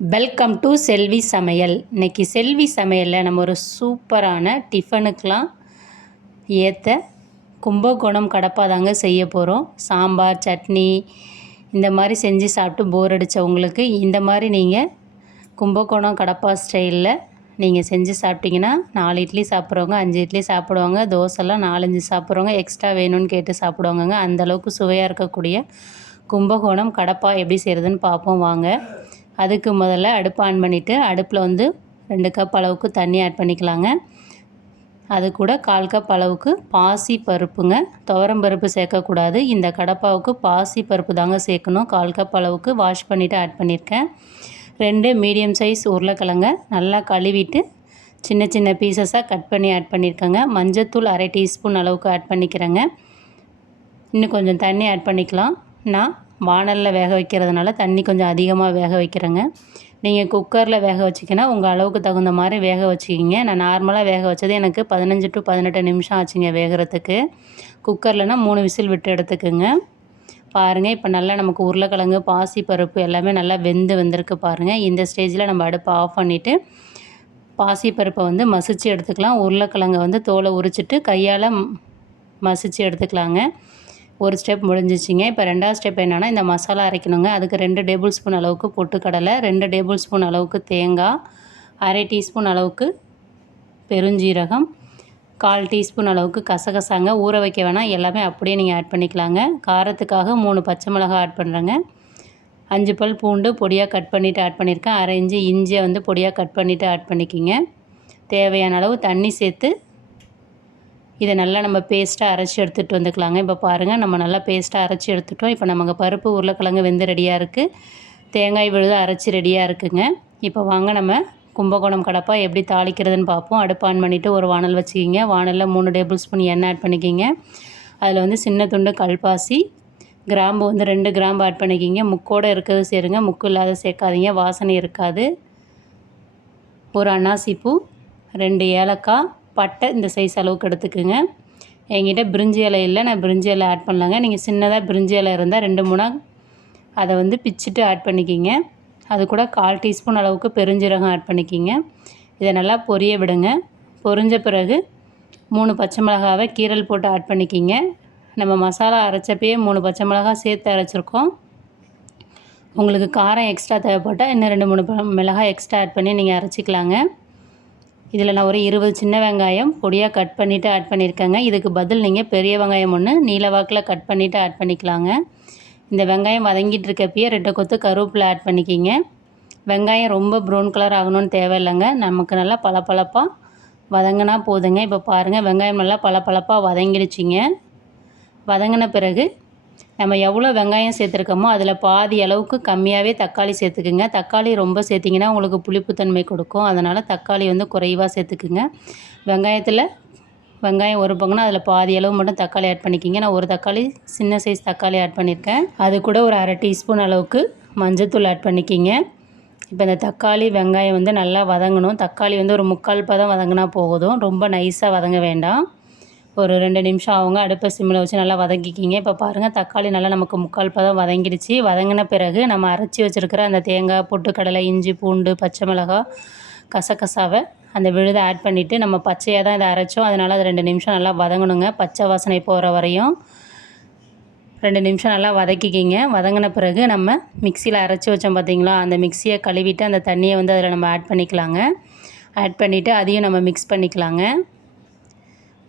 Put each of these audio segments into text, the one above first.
Welcome to செல்வி சமையல். இன்றைக்கி செல்வி சமையலில் நம்ம ஒரு சூப்பரான டிஃபனுக்கெலாம் ஏற்ற கும்பகோணம் கடப்பா தாங்க செய்ய போகிறோம். சாம்பார், சட்னி இந்த மாதிரி செஞ்சு சாப்பிட்டு போர் அடித்தவங்களுக்கு இந்த மாதிரி நீங்கள் கும்பகோணம் கடப்பா ஸ்டைலில் நீங்கள் செஞ்சு சாப்பிட்டிங்கன்னா 4 இட்லி சாப்பிட்றவங்க 5 இட்லி சாப்பிடுவாங்க. தோசைலாம் 4-5 சாப்பிட்றவங்க எக்ஸ்ட்ரா வேணும்னு கேட்டு சாப்பிடுவாங்கங்க. அந்தளவுக்கு சுவையாக இருக்கக்கூடிய கும்பகோணம் கடப்பா எப்படி செய்கிறதுன்னு பார்ப்போம் வாங்க. அதுக்கு முதல்ல அடுப்பு ஆன் பண்ணிவிட்டு அடுப்பில் வந்து 2 கப் அளவுக்கு தண்ணி ஆட் பண்ணிக்கலாங்க. அது கூட 1/4 கப் அளவுக்கு பாசி பருப்புங்க. துவரம் பருப்பு சேர்க்கக்கூடாது. இந்த கடப்பாவுக்கு பாசி பருப்பு தாங்க சேர்க்கணும். 1/4 கப் அளவுக்கு வாஷ் பண்ணிவிட்டு ஆட் பண்ணியிருக்கேன். 2 மீடியம் சைஸ் உருளைக்கிழங்க நல்லா கழுவிட்டு சின்ன சின்ன பீசஸாக கட் பண்ணி ஆட் பண்ணியிருக்கேங்க. மஞ்சத்தூள் 1/2 டீஸ்பூன் அளவுக்கு ஆட் பண்ணிக்கிறேங்க. இன்னும் கொஞ்சம் தண்ணி ஆட் பண்ணிக்கலாம். நான் வாணலில் வேக வைக்கிறதுனால தண்ணி கொஞ்சம் அதிகமாக வேக வைக்கிறேங்க. நீங்கள் குக்கரில் வேக வச்சிங்கன்னா உங்கள் அளவுக்கு தகுந்த மாதிரி வேக வச்சுக்கிங்க. நான் நார்மலாக வேக வச்சது எனக்கு 15 to 18 நிமிஷம் ஆச்சுங்க வேகிறதுக்கு. குக்கர்லனா 3 விசில் விட்டு எடுத்துக்குங்க. பாருங்கள், இப்போ நல்லா நமக்கு உருளைக்கிழங்கு, பாசி பருப்பு எல்லாமே நல்லா வெந்திருக்கு பாருங்கள். இந்த ஸ்டேஜில் நம்ம அடுப்பை ஆஃப் பண்ணிவிட்டு பாசி பருப்பை வந்து மசிச்சு எடுத்துக்கலாம். உருளைக்கிழங்கை வந்து தோலை உரிச்சிட்டு கையால் மசிச்சு எடுத்துக்கலாங்க. ஒரு ஸ்டெப் முடிஞ்சிச்சிங்க. இப்போ 2வது ஸ்டெப் என்னென்னா இந்த மசாலா அரைக்கணுங்க. அதுக்கு 2 டேபிள் ஸ்பூன் அளவுக்கு பொட்டுக்கடலை, 2 டேபிள் ஸ்பூன் அளவுக்கு தேங்காய், 1/2 டீஸ்பூன் அளவுக்கு பெருஞ்சீரகம், 1/4 டீஸ்பூன் அளவுக்கு கசகசாங்க. ஊற வைக்க வேணாம், எல்லாமே அப்படியே நீங்கள் ஆட் பண்ணிக்கலாங்க. காரத்துக்காக 3 பச்சை மிளகாய் ஆட் பண்ணுறேங்க. 5 பல் பூண்டு பொடியாக கட் பண்ணிவிட்டு ஆட் பண்ணியிருக்கேன். 1/2 இன்ச்சு இஞ்சியை வந்து பொடியாக கட் பண்ணிவிட்டு ஆட் பண்ணிக்கிங்க. தேவையான அளவு தண்ணி சேர்த்து இதை நல்லா நம்ம பேஸ்ட்டாக அரைச்சி எடுத்துகிட்டு வந்துக்கலாங்க. இப்போ பாருங்கள், நம்ம நல்லா பேஸ்ட்டாக அரைச்சி எடுத்துட்டோம். இப்போ நமக்கு பருப்பு உருளைக்கிழங்கு வெந்து ரெடியாக இருக்குது. தேங்காய் விழுது அரைச்சி ரெடியாக இருக்குங்க. இப்போ வாங்க நம்ம கும்பகோணம் கடப்பா எப்படி தாளிக்கிறதுன்னு பார்ப்போம். அடுப்பு ஆன் பண்ணிவிட்டு ஒரு வானல் வச்சுக்கிங்க. வானலில் 3 டேபிள் ஸ்பூன் எண்ணெய் ஆட் பண்ணிக்கிங்க. அதில் வந்து சின்ன துண்டு கல்பாசி, கிராம்பு வந்து 2 கிராம்பு ஆட் பண்ணிக்கிங்க. முக்கோடு இருக்கிறது சேருங்க, முக்கு இல்லாத சேர்க்காதீங்க, வாசனை இருக்காது. ஒரு அன்னாசிப்பூ, 2 ஏலக்காய், பட்டை இந்த சைஸ் அளவுக்கு எடுத்துக்குங்க. என்கிட்ட பிரிஞ்சி இலை இல்லை, நான் பிரிஞ்சி இலை ஆட் பண்ணலாங்க. நீங்கள் சின்னதாக பிரிஞ்சி இலை இருந்தால் 2-3 அதை வந்து பிச்சுட்டு ஆட் பண்ணிக்கிங்க. அது கூட 1/4 டீஸ்பூன் அளவுக்கு பெருஞ்சீரகம் ஆட் பண்ணிக்கிங்க. இதை நல்லா பொரிய விடுங்க. பொரிஞ்ச பிறகு 3 பச்சை மிளகாவை கீரல் போட்டு ஆட் பண்ணிக்கிங்க. நம்ம மசாலா அரைச்சப்பயே 3 பச்சை மிளகாய் சேர்த்து அரைச்சிருக்கோம். உங்களுக்கு காரம் எக்ஸ்ட்ரா தேவைப்பட்டால் இன்னும் 2-3 மிளகாய் எக்ஸ்ட்ரா ஆட் பண்ணி நீங்கள் அரைச்சிக்கலாங்க. இதில் நான் ஒரு 20 சின்ன வெங்காயம் பொடியாக கட் பண்ணிவிட்டு ஆட் பண்ணியிருக்கேங்க. இதுக்கு பதில் நீங்கள் பெரிய வெங்காயம் ஒன்று நீல வாக்கில் கட் பண்ணிவிட்டு ஆட் பண்ணிக்கலாங்க. இந்த வெங்காயம் வதங்கிட்டு இருக்கப்பயே 2 கொத்து கருவேப்பிலை ஆட் பண்ணிக்கிங்க. வெங்காயம் ரொம்ப ப்ரௌன் கலர் ஆகணும்னு தேவையில்லைங்க, நமக்கு நல்லா பளபளப்பாக வதங்கினா போதுங்க. இப்போ பாருங்கள், வெங்காயம் நல்லா பளபளப்பாக வதங்கிடுச்சிங்க. வதங்கின பிறகு நம்ம எவ்வளோ வெங்காயம் சேர்த்துருக்கோமோ அதில் பாதி அளவுக்கு கம்மியாகவே தக்காளி சேர்த்துக்குங்க. தக்காளி ரொம்ப சேர்த்திங்கன்னா உங்களுக்கு புளிப்புத்தன்மை கொடுக்கும். அதனால் தக்காளி வந்து குறைவாக சேர்த்துக்குங்க. வெங்காயம் ஒரு பங்குனா அதில் பாதி அளவு மட்டும் தக்காளி ஆட் பண்ணிக்கிங்க. நான் ஒரு தக்காளி சின்ன சைஸ் தக்காளி ஆட் பண்ணியிருக்கேன். அது கூட ஒரு 1/2 டீஸ்பூன் அளவுக்கு மஞ்சத்தூள் ஆட் பண்ணிக்கிங்க. இப்போ இந்த தக்காளி வெங்காயம் வந்து நல்லா வதங்கணும். தக்காளி வந்து ஒரு 3/4 பதம் வதங்கினா போதும், ரொம்ப நைஸாக வதங்க வேண்டாம். ஒரு 2 நிமிஷம் ஆகுங்க. அடுப்பை சிம்மில் வச்சு நல்லா வதக்கிக்கிங்க. இப்போ பாருங்கள், தக்காளி நல்லா நமக்கு 3/4 பதம் வதங்கிடுச்சு. வதங்கின பிறகு நம்ம அரைச்சி வச்சுருக்கிற அந்த தேங்காய், பொட்டுக்கடலை, இஞ்சி, பூண்டு, பச்சை மிளகாய், கசகசாவை அந்த விழுதை ஆட் பண்ணிவிட்டு நம்ம பச்சையாக தான் இதை அரைச்சோம், அதனால் அது 2 நிமிஷம் நல்லா வதங்கணுங்க. பச்சை வாசனை போகிற வரையும் 2 நிமிஷம் நல்லா வதக்கிக்கிங்க. வதங்கின பிறகு நம்ம மிக்சியில் அரைச்சி வச்சோம் பார்த்திங்களா, அந்த மிக்சியை கழுவிட்டு அந்த தண்ணியை வந்து அதில் நம்ம ஆட் பண்ணிக்கலாங்க. ஆட் பண்ணிவிட்டு அதையும் நம்ம மிக்ஸ் பண்ணிக்கலாங்க.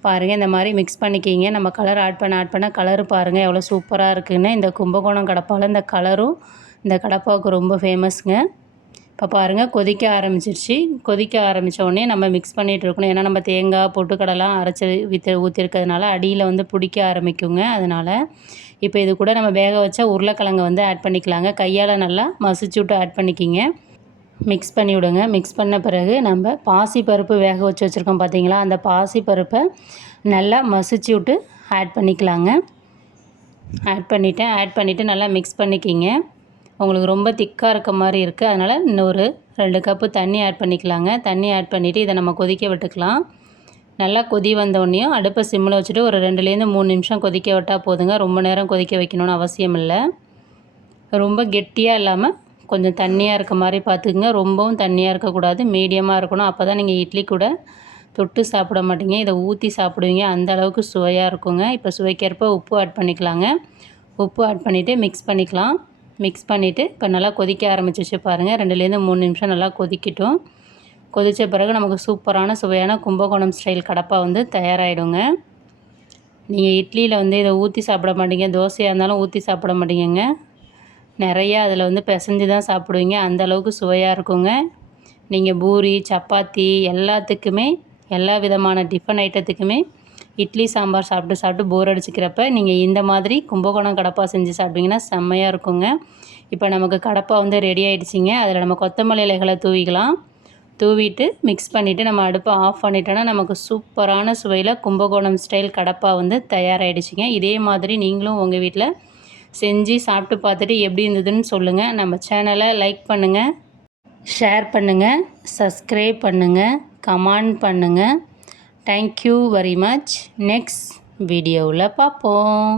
பாருங்கள், இந்த மாதிரி மிக்ஸ் பண்ணிக்கிங்க. நம்ம கலர் ஆட் பண்ண கலரு பாருங்கள் எவ்வளோ சூப்பராக இருக்குதுன்னு. இந்த கும்பகோணம் கடப்பாவில் இந்த கலரும் இந்த கடப்பாவுக்கு ரொம்ப ஃபேமஸ்ங்க. இப்போ பாருங்கள், கொதிக்க ஆரம்பிச்சிருச்சு. கொதிக்க ஆரம்பித்த உடனே நம்ம மிக்ஸ் பண்ணிகிட்டு இருக்கணும். ஏன்னா நம்ம தேங்காய், பொட்டுக்கடலாம் அரைச்சி ஊற்றிருக்கிறதுனால அடியில் வந்து பிடிக்க ஆரம்பிக்குங்க. அதனால் இப்போ இது கூட நம்ம வேக வச்ச உருளைக்கிழங்கை வந்து ஆட் பண்ணிக்கலாங்க. கையால் நல்லா மசிச்சு விட்டு ஆட் பண்ணிக்கிங்க. மிக்ஸ் பண்ணி விடுங்க. மிக்ஸ் பண்ண பிறகு நம்ம பாசி பருப்பு வேக வச்சு வச்சுருக்கோம் பார்த்திங்களா, அந்த பாசி பருப்பை நல்லா மசிச்சு விட்டு ஆட் பண்ணிக்கலாங்க. ஆட் பண்ணிவிட்டு நல்லா மிக்ஸ் பண்ணிக்கிங்க. உங்களுக்கு ரொம்ப திக்காக இருக்க மாதிரி இருக்குது, அதனால் இன்னொரு 2 கப்பு தண்ணி ஆட் பண்ணிக்கலாங்க. தண்ணி ஆட் பண்ணிவிட்டு இதை நம்ம கொதிக்க விட்டுக்கலாம். நல்லா கொதி வந்தோடனையும் அடுப்பை சிம்மில் வச்சுட்டு ஒரு 2-3 நிமிஷம் கொதிக்க விட்டால் போதுங்க. ரொம்ப நேரம் கொதிக்க வைக்கணும்னு அவசியம் இல்லை. ரொம்ப கெட்டியாக இல்லாமல் கொஞ்சம் தண்ணியாக இருக்க மாதிரி பார்த்துக்குங்க. ரொம்பவும் தண்ணியாக இருக்கக்கூடாது, மீடியமாக இருக்கணும். அப்போ தான் நீங்கள் இட்லி கூட தொட்டு சாப்பிட மாட்டீங்க, இதை ஊற்றி சாப்பிடுவீங்க. அந்த அளவுக்கு சுவையாக இருக்குங்க. இப்போ சுவைக்கேற்ப உப்பு ஆட் பண்ணிக்கலாங்க. உப்பு ஆட் பண்ணிவிட்டு மிக்ஸ் பண்ணிக்கலாம். மிக்ஸ் பண்ணிவிட்டு இப்போ நல்லா கொதிக்க ஆரம்பிச்சிச்சு பாருங்கள். 2லேருந்து 3 நிமிஷம் நல்லா கொதிக்கட்டும். கொதித்த பிறகு நமக்கு சூப்பரான சுவையான கும்பகோணம் ஸ்டைல் கடப்பா வந்து தயாராகிடுங்க. நீங்கள் இட்லியில் வந்து இதை ஊற்றி சாப்பிட மாட்டீங்க, தோசையாக இருந்தாலும் ஊற்றி சாப்பிட மாட்டீங்கங்க. நிறையா அதில் வந்து பிசைஞ்சு தான் சாப்பிடுவீங்க. அந்தளவுக்கு சுவையாக இருக்குங்க. நீங்கள் பூரி, சப்பாத்தி எல்லாத்துக்குமே, எல்லா விதமான டிஃபன் ஐட்டத்துக்குமே இட்லி சாம்பார் சாப்பிட்டு சாப்பிட்டு போர் அடிச்சுக்கிறப்ப நீங்கள் இந்த மாதிரி கும்பகோணம் கடப்பா செஞ்சு சாப்பிட்டிங்கன்னா செம்மையாக இருக்குங்க. இப்போ நமக்கு கடப்பா வந்து ரெடி ஆகிடுச்சிங்க. அதில் நம்ம கொத்தமல்லி இலைகளை தூவிக்கலாம். தூவிட்டு மிக்ஸ் பண்ணிவிட்டு நம்ம அடுப்பை ஆஃப் பண்ணிட்டோன்னா நமக்கு சூப்பரான சுவையில் கும்பகோணம் ஸ்டைல் கடப்பா வந்து தயாராகிடுச்சிங்க. இதே மாதிரி நீங்களும் உங்கள் வீட்டில் செஞ்சு சாப்பிட்டு பார்த்துட்டு எப்படி இருந்ததுன்னு சொல்லுங்கள். நம்ம சேனலை லைக் பண்ணுங்கள், ஷேர் பண்ணுங்கள், சப்ஸ்கிரைப் பண்ணுங்கள், கமெண்ட் பண்ணுங்கள். Thank you very much. நெக்ஸ்ட் வீடியோவில் பார்ப்போம்.